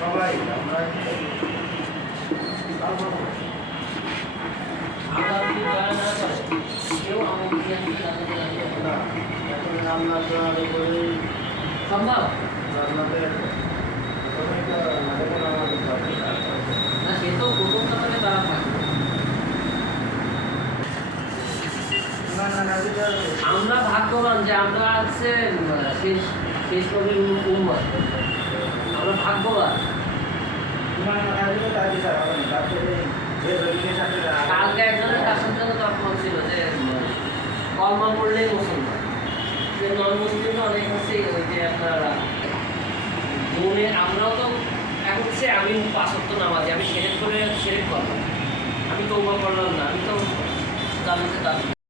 সবাই আমরা আমরা কি দয়া না করে কেউ আমার জ্ঞানকে জানাতে লাগে না এখন রান্না করার উপরে সম্ভব রান্নাদের অনেকটা এখন আমাদের না, সে তো প্রথম কথাতে তারা থাকে। না না না যেটা আমরা ভাগ্যবান যে আমরা আছে শেষ শেষ নবীর উম্মত। আমরা ভাগ্যবান। না না না যেটা তার বিচার হবে না তারপরে যে রোগীর সাথে কালকে একজনের কাছে জন্য তর্ক ছিল যে কলমা পড়লেই মুসলমান, যে নন মুসলিম অনেক হচ্ছে ওই যে আপনার মনে আমরাও তো এখন হচ্ছে আমি 5 ওয়াক্ত নামাজি, আমি সেরেক করলাম, আমি তওবা করলাম না, আমি তো জানতে